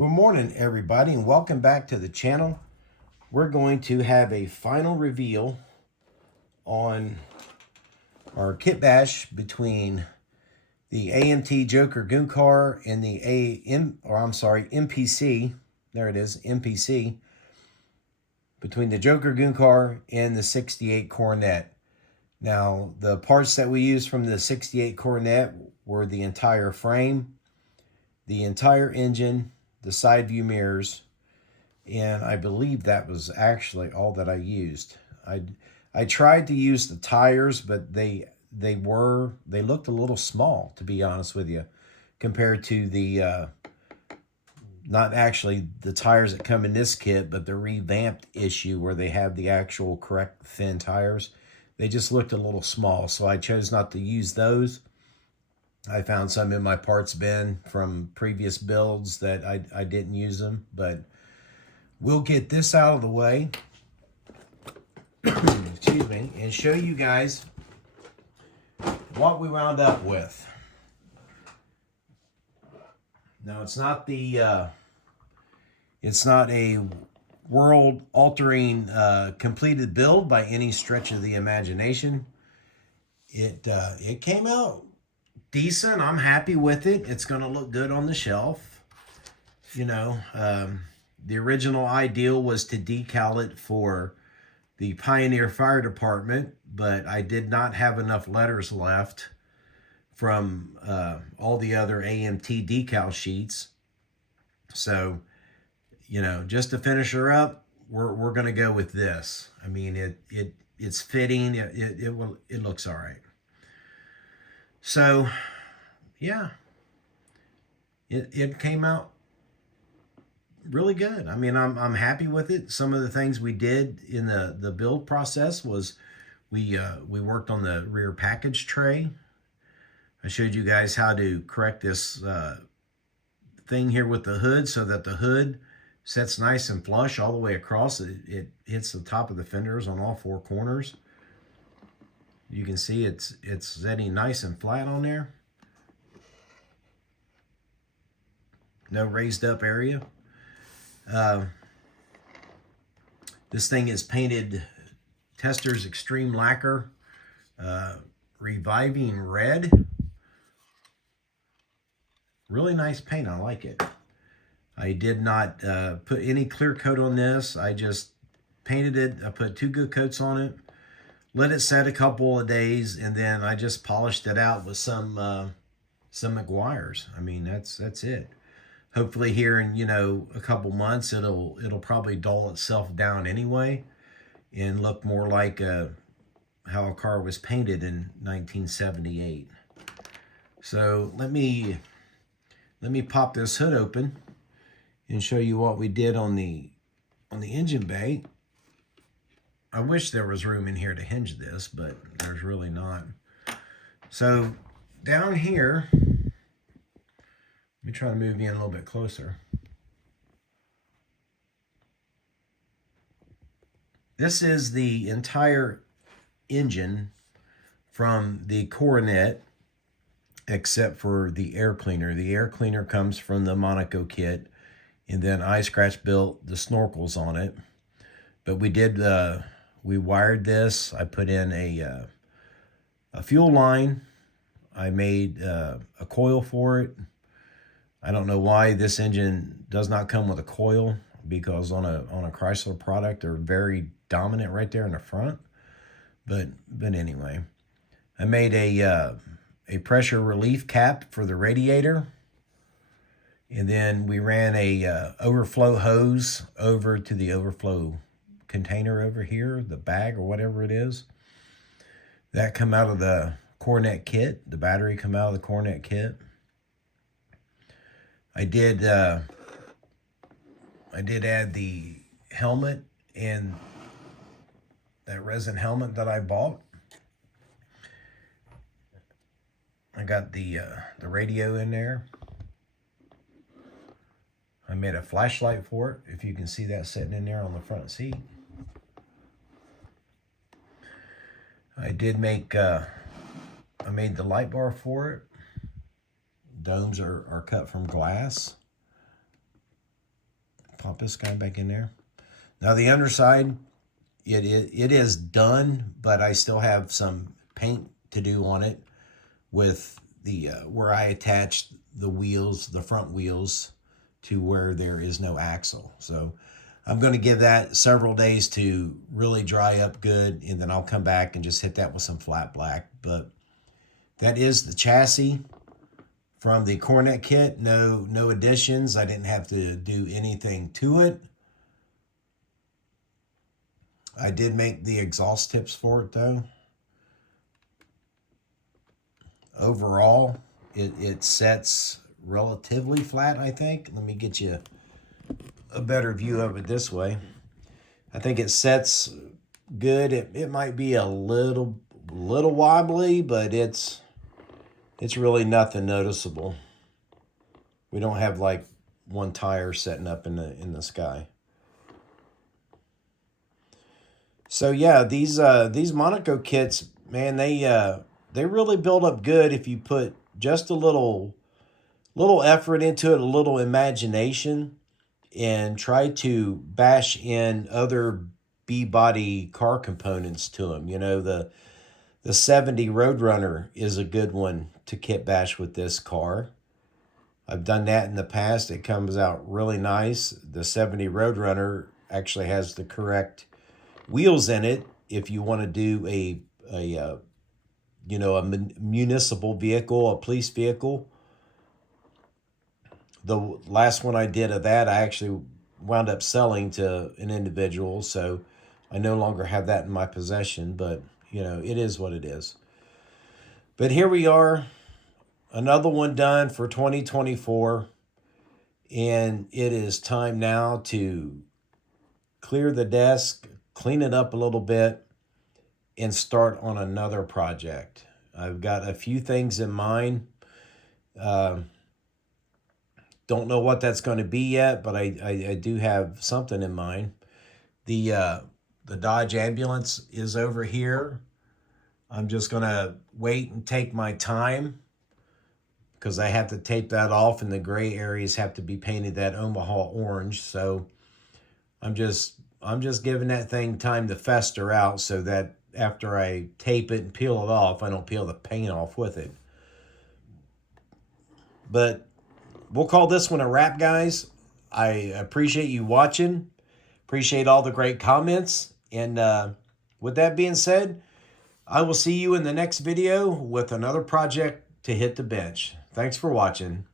Good morning, everybody, and welcome back to the channel. We're going to have a final reveal on our kit bash between the AMT Joker Goon Car and the MPC. There it is, MPC. Between the Joker Goon Car and the 68 Coronet. Now, the parts that we used from the 68 Coronet were the entire frame, the entire engine, the side view mirrors, and I believe that was actually all that I used. I tried to use the tires, but they looked a little small, to be honest with you, compared to the not actually the tires that come in this kit, but the revamped issue where they have the actual correct thin tires. They just looked a little small, so I chose not to use those. I found some in my parts bin from previous builds that I didn't use them, but we'll get this out of the way, excuse me, and show you guys what we wound up with. Now, it's not a world-altering completed build by any stretch of the imagination. It came out decent. I'm happy with it. It's going to look good on the shelf. You know, the original ideal was to decal it for the Pioneer Fire Department, but I did not have enough letters left from all the other AMT decal sheets. So, you know, just to finish her up, we're going to go with this. I mean, it's fitting. It looks all right. So, yeah, it came out really good. I mean, I'm happy with it. Some of the things we did in the build process was we worked on the rear package tray. I showed you guys how to correct this thing here with the hood so that the hood sets nice and flush all the way across. It hits the top of the fenders on all four corners. You can see it's setting nice and flat on there. No raised up area. This thing is painted Testors Extreme Lacquer, Reviving Red. Really nice paint. I like it. I did not put any clear coat on this. I just painted it. I put 2 good coats on it. Let it set a couple of days, and then I just polished it out with some Meguiar's. I mean, that's it. Hopefully here in, you know, a couple months, it'll probably dull itself down anyway and look more like how a car was painted in 1978. So let me pop this hood open and show you what we did on the engine bay. I wish there was room in here to hinge this, but there's really not. So down here, let me try to move you in a little bit closer. This is the entire engine from the Coronet, except for the air cleaner. The air cleaner comes from the Monaco kit, and then iScratch built the snorkels on it. But we wired this. I put in a fuel line. I made a coil for it. I don't know why this engine does not come with a coil, because on a Chrysler product, they're very dominant right there in the front. But anyway, I made a pressure relief cap for the radiator, and then we ran a overflow hose over to the overflow container over here, the bag or whatever it is. That come out of the Coronet kit. The battery come out of the Coronet kit. I did add the helmet and that resin helmet that I bought. I got the radio in there. I made a flashlight for it, if you can see that sitting in there on the front seat. I did make, I made the light bar for it. Domes are cut from glass. pop this guy back in there. Now the underside, it is done, but I still have some paint to do on it with the where I attached the wheels, the front wheels, to where there is no axle. So I'm going to give that several days to really dry up good, and then I'll come back and just hit that with some flat black. But that is the chassis from the Cornet kit. No additions. I didn't have to do anything to it. I did make the exhaust tips for it though. Overall, it sets relatively flat, I think. Let me get you a better view of it this way. I think it sets good. It might be a little wobbly, but it's really nothing noticeable. We don't have like one tire setting up in the sky. So yeah, these Monaco kits, man, they really build up good if you put just a little effort into it, a little imagination, and try to bash in other B-body car components to them. You know, the 70 Roadrunner is a good one to kit bash with this car. I've done that in the past. It comes out really nice. The 70 Roadrunner actually has the correct wheels in it if you want to do a municipal vehicle, a police vehicle. The last one I did of that, I actually wound up selling to an individual, so I no longer have that in my possession, but, you know, it is what it is. But here we are, another one done for 2024, and it is time now to clear the desk, clean it up a little bit, and start on another project. I've got a few things in mind. Don't know what that's going to be yet, but I do have something in mind. The Dodge ambulance is over here. I'm just going to wait and take my time because I have to tape that off, and the gray areas have to be painted that Omaha orange. So I'm just giving that thing time to fester out so that after I tape it and peel it off, I don't peel the paint off with it. But we'll call this one a wrap, guys. I appreciate you watching. Appreciate all the great comments. And with that being said, I will see you in the next video with another project to hit the bench. Thanks for watching.